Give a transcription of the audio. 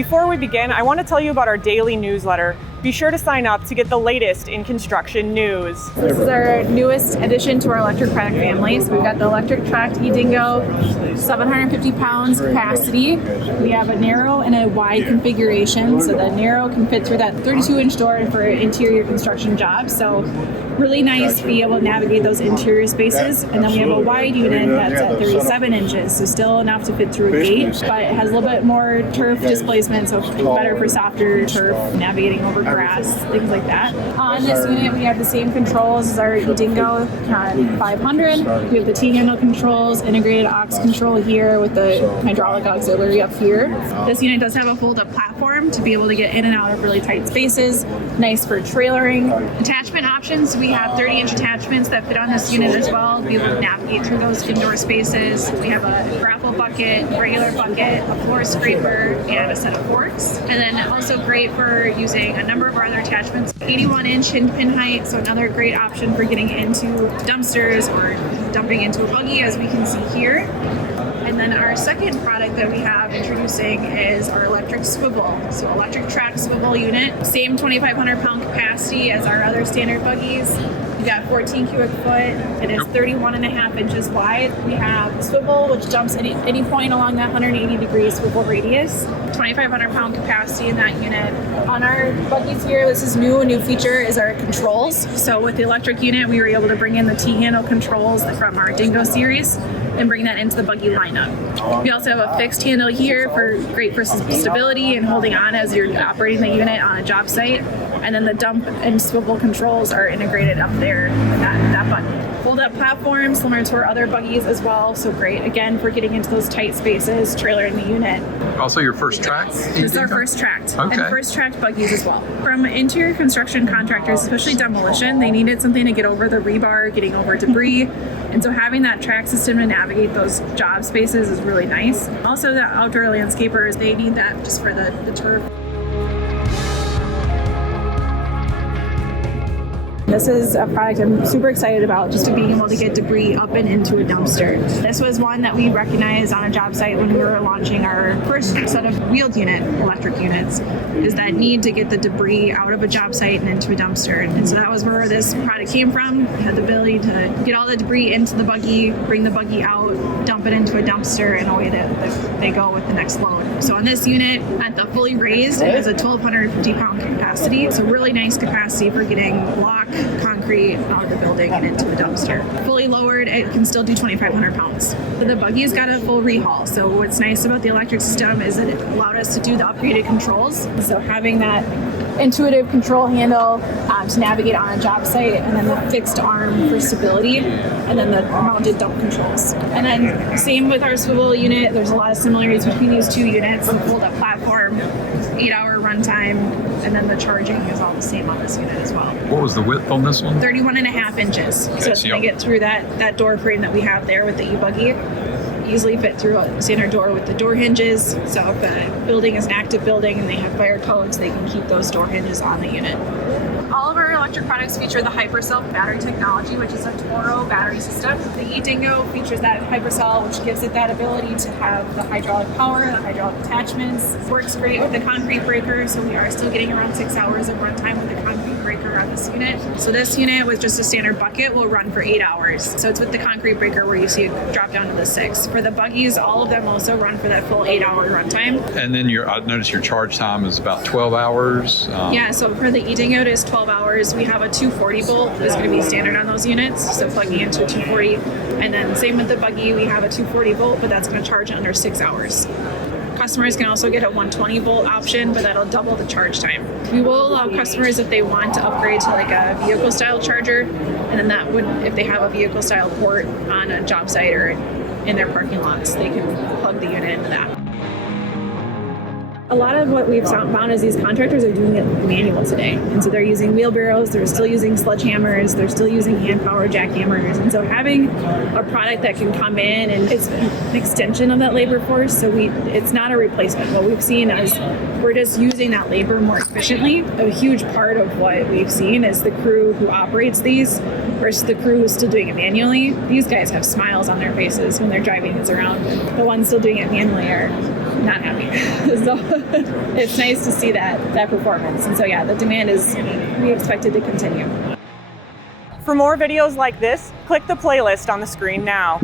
Before we begin, I want to tell you about our daily newsletter. Be sure to sign up to get the latest in construction news. This is our newest addition to our electric product family. So we've got the electric tracked eDingo, 750 pounds capacity. We have a narrow and a wide configuration. So the narrow can fit through that 32-inch door for interior construction jobs. So really nice to be able to navigate those interior spaces. And then we have a wide unit that's at 37 inches, so still enough to fit through a gate, but it has a little bit more turf displacement, so better for softer turf, navigating over grass, things like that. On this unit, we have the same controls as our eDingo 500. We have the T-handle controls, integrated aux control here with the hydraulic auxiliary up here. This unit does have a fold-up platform to be able to get in and out of really tight spaces. Nice for trailering. Attachment options, we have 30-inch attachments that fit on this unit as well to be able to navigate through those indoor spaces. We have a grapple bucket, regular bucket, a floor scraper, and a set of forks. And then also great for using a number of our other attachments. 81-inch hinge pin height, so another great option for getting into dumpsters or dumping into a buggy, as we can see here. And then our second product that we have introducing is our electric swivel. So electric track swivel unit, same 2,500 pound capacity as our other standard buggies. We've got 14 cubic foot. It is 31.5 inches wide. We have a swivel, which jumps any point along that 180 degree swivel radius. 2,500 pound capacity in that unit. On our buggies here, this is new. A new feature is our controls. So with the electric unit, we were able to bring in the T-handle controls from our Dingo series and bring that into the buggy lineup. We also have a fixed handle here great for stability and holding on as you're operating the unit on a job site. And then the dump and swivel controls are integrated up there in that button. Fold-up platform, similar to our other buggies as well. So great, again, for getting into those tight spaces, trailering the unit. Also your first track? This is our first tracked. Okay. And first tracked buggies as well. From interior construction contractors, especially demolition, they needed something to get over the rebar, getting over debris. And so having that track system to navigate those job spaces is really nice. Also the outdoor landscapers, they need that just for the turf. This is a product I'm super excited about, just to being able to get debris up and into a dumpster. This was one that we recognized on a job site when we were launching our first set of wheeled unit electric units, is that need to get the debris out of a job site and into a dumpster. And so that was where this product came from. It had the ability to get all the debris into the buggy, bring the buggy out, dump it into a dumpster, and away they go with the next load. So on this unit, at the fully raised, it has a 1,250 pound capacity. It's a really nice capacity for getting block, concrete out of the building and into a dumpster. Fully lowered, it can still do 2,500 pounds. But the buggy's got a full rehaul. So what's nice about the electric system is that it allowed us to do the upgraded controls. So having that intuitive control handle to navigate on a job site, and then the fixed arm for stability, and then the mounted dump controls. And then same with our swivel unit, there's a lot of similarities between these two units. The fold-up platform, 8-hour runtime, and then the charging is all the same on this unit as well. What was the width on this one? 31.5 inches. Okay, So it's going to get through that door frame that we have there with the e-buggy. Easily fit through a standard door with the door hinges. So if the building is an active building and they have fire codes, they can keep those door hinges on the unit. All of our electric products feature the HyperCell battery technology, which is a Toro battery system. The eDingo features that HyperCell, which gives it that ability to have the hydraulic power, the hydraulic attachments. Works great with the concrete breaker, so we are still getting around 6 hours of runtime with the concrete breaker on this unit. So this unit with just a standard bucket will run for 8 hours. So it's with the concrete breaker where you see it drop down to the 6. For the buggies, all of them also run for that full 8-hour runtime. And then I noticed your charge time is about 12 hours. Yeah, so for the eDingo, it is 12 hours. We have a 240 volt that's going to be standard on those units, so plugging into a 240. And then same with the buggy, we have a 240 volt, but that's going to charge in under 6 hours. Customers can also get a 120 volt option, but that'll double the charge time. We will allow customers, if they want, to upgrade to like a vehicle style charger, and then that would, if they have a vehicle style port on a job site or in their parking lots, they can plug the unit into that. A lot of what we've found is these contractors are doing it manual today. And so they're using wheelbarrows, they're still using sledgehammers, they're still using hand-powered jackhammers. And so having a product that can come in and it's an extension of that labor force. So it's not a replacement. What we've seen is we're just using that labor more efficiently. A huge part of what we've seen is the crew who operates these versus the crew who's still doing it manually. These guys have smiles on their faces when they're driving these around. The ones still doing it manually are not happy. So it's nice to see that performance. And so yeah, the demand is, we expect it to continue. For more videos like this, click the playlist on the screen now.